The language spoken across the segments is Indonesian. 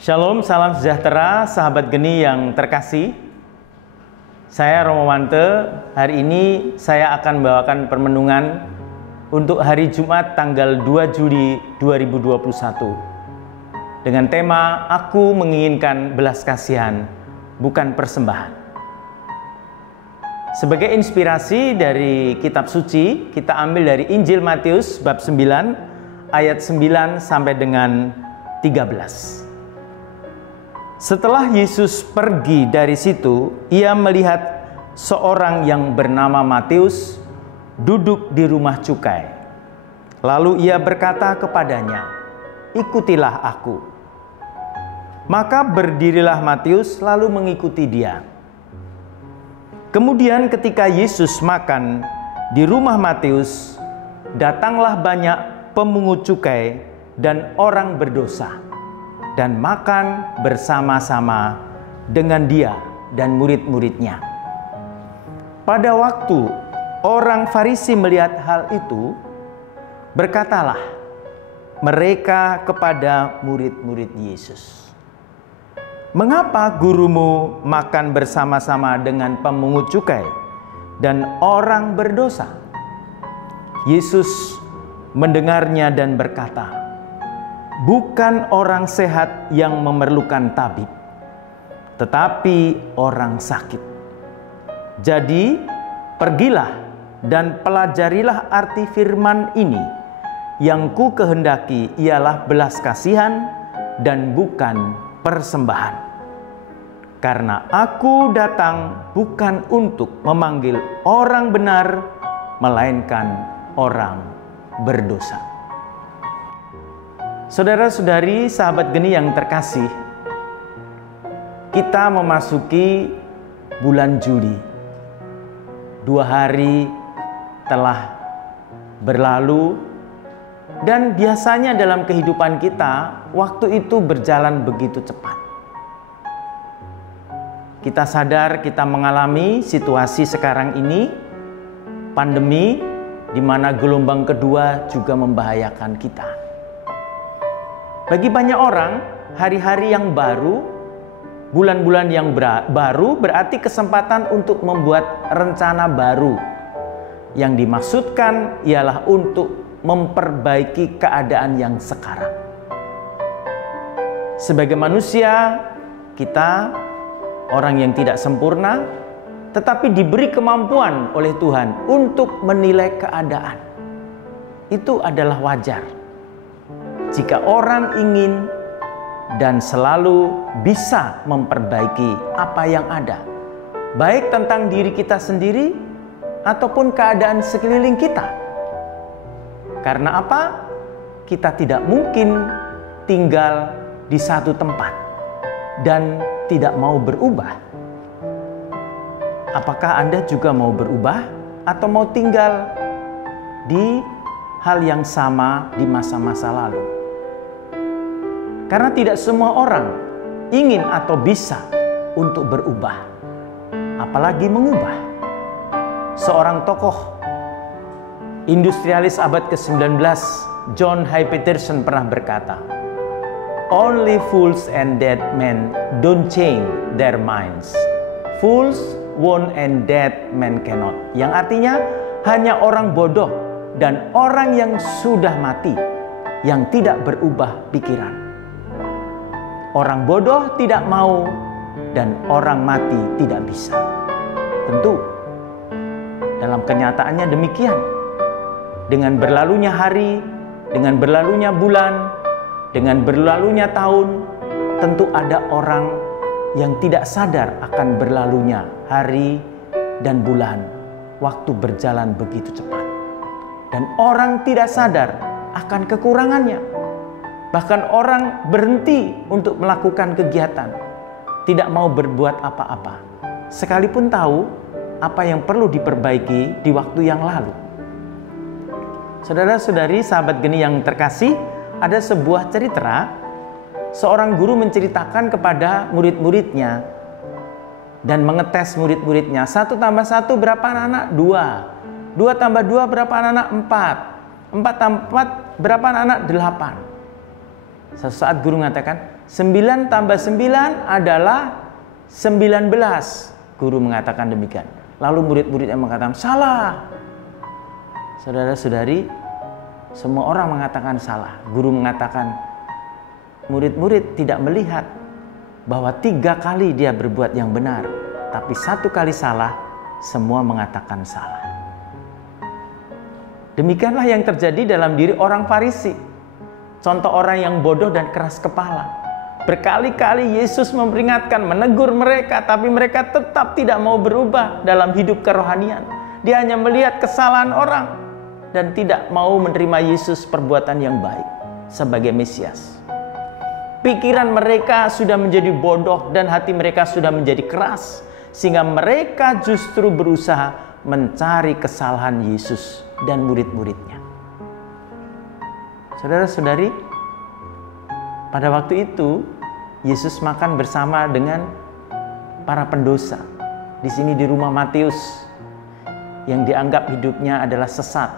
Shalom, salam sejahtera, sahabat geni yang terkasih. Saya Romo Mante. Hari ini saya akan membawakan permenungan untuk hari Jumat tanggal 2 Juli 2021 dengan tema Aku menginginkan belas kasihan, bukan persembahan. Sebagai inspirasi dari kitab suci, kita ambil dari Injil Matius bab 9 ayat 9 sampai dengan 13. Setelah Yesus pergi dari situ, ia melihat seorang yang bernama Matius duduk di rumah cukai. Lalu ia berkata kepadanya, "Ikutilah aku." Maka berdirilah Matius lalu mengikuti dia. Kemudian ketika Yesus makan di rumah Matius, datanglah banyak pemungut cukai dan orang berdosa dan makan bersama-sama dengan dia dan murid-muridnya. Pada waktu orang Farisi melihat hal itu, berkatalah mereka kepada murid-murid Yesus, "Mengapa gurumu makan bersama-sama dengan pemungut cukai dan orang berdosa?" Yesus mendengarnya dan berkata, "Bukan orang sehat yang memerlukan tabib, tetapi orang sakit. Jadi, pergilah dan pelajarilah arti firman ini. Yang ku kehendaki ialah belas kasihan dan bukan persembahan. Karena aku datang bukan untuk memanggil orang benar, melainkan orang berdosa." Saudara-saudari, sahabat geni yang terkasih, kita memasuki bulan Juli. 2 hari telah berlalu, dan biasanya dalam kehidupan kita, waktu itu berjalan begitu cepat. Kita sadar kita mengalami situasi sekarang ini, pandemi, di mana gelombang kedua juga membahayakan kita. Bagi banyak orang, hari-hari yang baru, bulan-bulan yang baru berarti kesempatan untuk membuat rencana baru. Yang dimaksudkan ialah untuk memperbaiki keadaan yang sekarang. Sebagai manusia, kita orang yang tidak sempurna, tetapi diberi kemampuan oleh Tuhan untuk menilai keadaan. Itu adalah wajar. Jika orang ingin dan selalu bisa memperbaiki apa yang ada, baik tentang diri kita sendiri ataupun keadaan sekeliling kita. Karena apa? Kita tidak mungkin tinggal di satu tempat dan tidak mau berubah. Apakah Anda juga mau berubah atau mau tinggal di hal yang sama di masa-masa lalu? Karena tidak semua orang ingin atau bisa untuk berubah, apalagi mengubah. Seorang tokoh industrialis abad ke-19, John Hay Peterson, pernah berkata, "Only fools and dead men don't change their minds. Fools won't and dead men cannot." Yang artinya hanya orang bodoh dan orang yang sudah mati yang tidak berubah pikiran. Orang bodoh tidak mau dan orang mati tidak bisa. Tentu dalam kenyataannya demikian. Dengan berlalunya hari, dengan berlalunya bulan, dengan berlalunya tahun, tentu ada orang yang tidak sadar akan berlalunya hari dan bulan. Waktu berjalan begitu cepat. Dan orang tidak sadar akan kekurangannya. Bahkan orang berhenti untuk melakukan kegiatan, tidak mau berbuat apa-apa, sekalipun tahu apa yang perlu diperbaiki di waktu yang lalu. Saudara-saudari, sahabat geni yang terkasih, ada sebuah cerita, seorang guru menceritakan kepada murid-muridnya dan mengetes murid-muridnya. 1 tambah 1 berapa anak-anak? 2. 2 tambah 2 berapa anak-anak? 4. 4 tambah 4 berapa anak-anak? 8. Sesaat guru mengatakan, 9 tambah 9 adalah 19. Guru mengatakan demikian. Lalu murid-murid yang mengatakan, salah. Saudara-saudari, semua orang mengatakan salah. Guru mengatakan, murid-murid tidak melihat bahwa 3 kali dia berbuat yang benar. Tapi 1 kali salah, semua mengatakan salah. Demikianlah yang terjadi dalam diri orang Farisi. Contoh orang yang bodoh dan keras kepala. Berkali-kali Yesus memperingatkan, menegur mereka, tapi mereka tetap tidak mau berubah dalam hidup kerohanian. Dia hanya melihat kesalahan orang dan tidak mau menerima Yesus perbuatan yang baik sebagai Mesias. Pikiran mereka sudah menjadi bodoh dan hati mereka sudah menjadi keras, sehingga mereka justru berusaha mencari kesalahan Yesus dan murid-muridnya. Saudara-saudari, pada waktu itu Yesus makan bersama dengan para pendosa. Di sini di rumah Matius, yang dianggap hidupnya adalah sesat,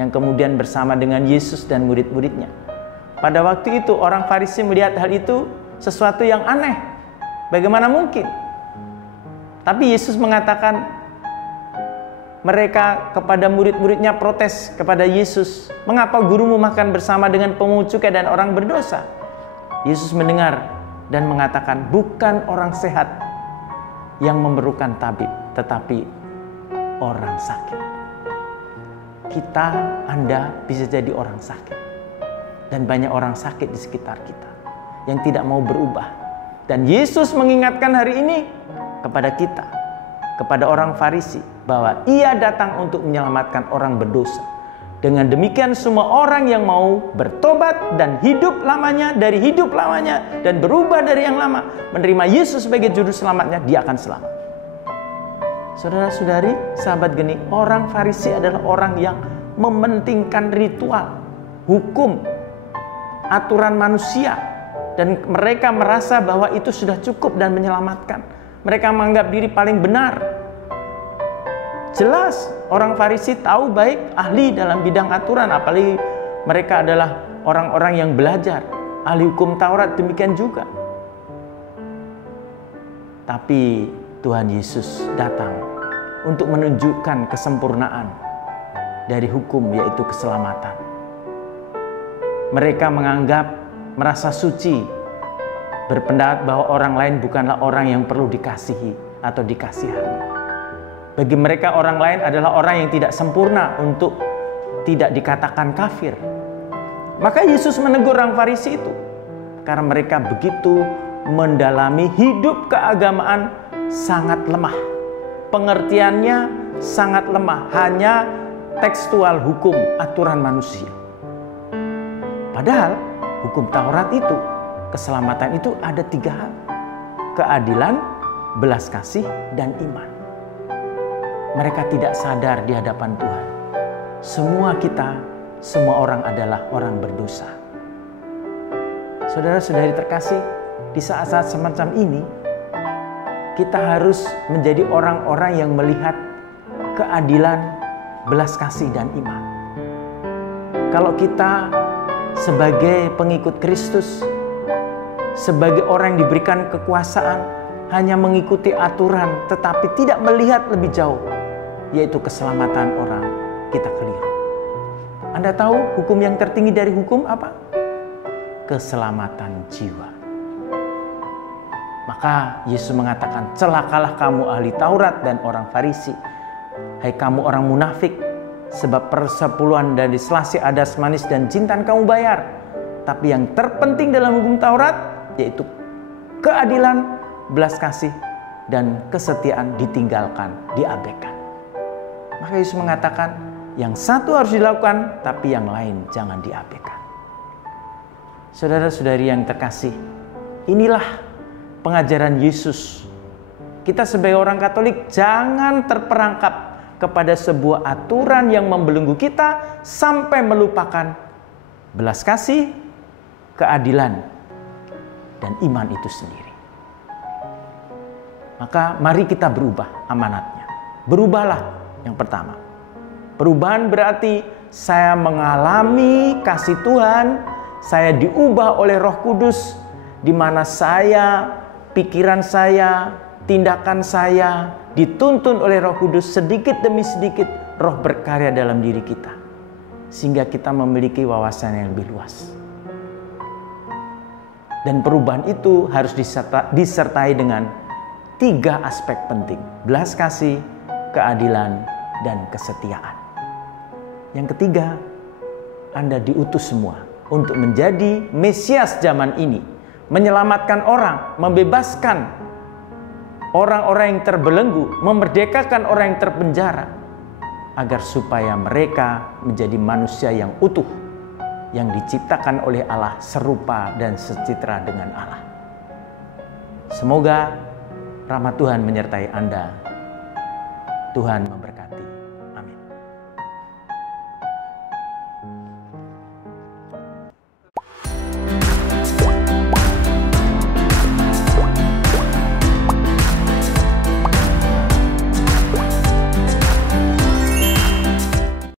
yang kemudian bersama dengan Yesus dan murid-muridnya. Pada waktu itu orang Farisi melihat hal itu sesuatu yang aneh. Bagaimana mungkin? Tapi Yesus mengatakan, mereka kepada murid-muridnya protes kepada Yesus, mengapa gurumu makan bersama dengan pemungut cukai dan orang berdosa? Yesus mendengar dan mengatakan, bukan orang sehat yang memerlukan tabib, tetapi orang sakit. Kita, Anda bisa jadi orang sakit. Dan banyak orang sakit di sekitar kita yang tidak mau berubah. Dan Yesus mengingatkan hari ini kepada kita, kepada orang Farisi, bahwa Ia datang untuk menyelamatkan orang berdosa. Dengan demikian semua orang yang mau bertobat dan hidup lamanya dari hidup lamanya dan berubah dari yang lama, menerima Yesus sebagai juru selamatnya, dia akan selamat. Saudara-saudari, sahabat geni, orang Farisi adalah orang yang mementingkan ritual, hukum, aturan manusia, dan mereka merasa bahwa itu sudah cukup dan menyelamatkan. Mereka menganggap diri paling benar. Jelas orang Farisi tahu baik, ahli dalam bidang aturan, apalagi mereka adalah orang-orang yang belajar, ahli hukum Taurat demikian juga. Tapi Tuhan Yesus datang untuk menunjukkan kesempurnaan dari hukum, yaitu keselamatan. Mereka menganggap merasa suci, berpendapat bahwa orang lain bukanlah orang yang perlu dikasihi atau dikasihani. Bagi mereka orang lain adalah orang yang tidak sempurna untuk tidak dikatakan kafir. Maka Yesus menegur orang Farisi itu karena mereka begitu mendalami hidup keagamaan sangat lemah. Pengertiannya sangat lemah, hanya tekstual hukum, aturan manusia. Padahal hukum Taurat itu, keselamatan itu ada 3 hal. Keadilan, belas kasih, dan iman. Mereka tidak sadar di hadapan Tuhan. Semua kita, semua orang adalah orang berdosa. Saudara-saudari terkasih, di saat-saat semacam ini, kita harus menjadi orang-orang yang melihat keadilan, belas kasih, dan iman. Kalau kita sebagai pengikut Kristus, sebagai orang yang diberikan kekuasaan, hanya mengikuti aturan tetapi tidak melihat lebih jauh, yaitu keselamatan orang, kita keliru. Anda tahu hukum yang tertinggi dari hukum apa? Keselamatan jiwa. Maka Yesus mengatakan, celakalah kamu ahli Taurat dan orang Farisi, hai kamu orang munafik, sebab persepuluhan dari selasih, adas manis, dan jintan kamu bayar. Tapi yang terpenting dalam hukum Taurat, yaitu keadilan, belas kasih, dan kesetiaan ditinggalkan, diabaikan. Maka Yesus mengatakan, yang satu harus dilakukan, tapi yang lain jangan diabaikan. Saudara-saudari yang terkasih, inilah pengajaran Yesus. Kita sebagai orang Katolik jangan terperangkap kepada sebuah aturan yang membelenggu kita sampai melupakan belas kasih, keadilan, dan iman itu sendiri. Maka mari kita berubah amanatnya. Berubahlah. Yang pertama, perubahan berarti saya mengalami kasih Tuhan, saya diubah oleh Roh Kudus, di mana saya, pikiran saya, tindakan saya dituntun oleh Roh Kudus, sedikit demi sedikit Roh berkarya dalam diri kita, sehingga kita memiliki wawasan yang lebih luas. Dan perubahan itu harus disertai dengan 3 aspek penting: belas kasih, keadilan, dan kesetiaan. Yang ketiga, Anda diutus semua untuk menjadi Mesias zaman ini, menyelamatkan orang, membebaskan orang-orang yang terbelenggu, memerdekakan orang yang terpenjara, agar supaya mereka menjadi manusia yang utuh, yang diciptakan oleh Allah serupa dan secitra dengan Allah. Semoga rahmat Tuhan menyertai Anda. Tuhan memberkati.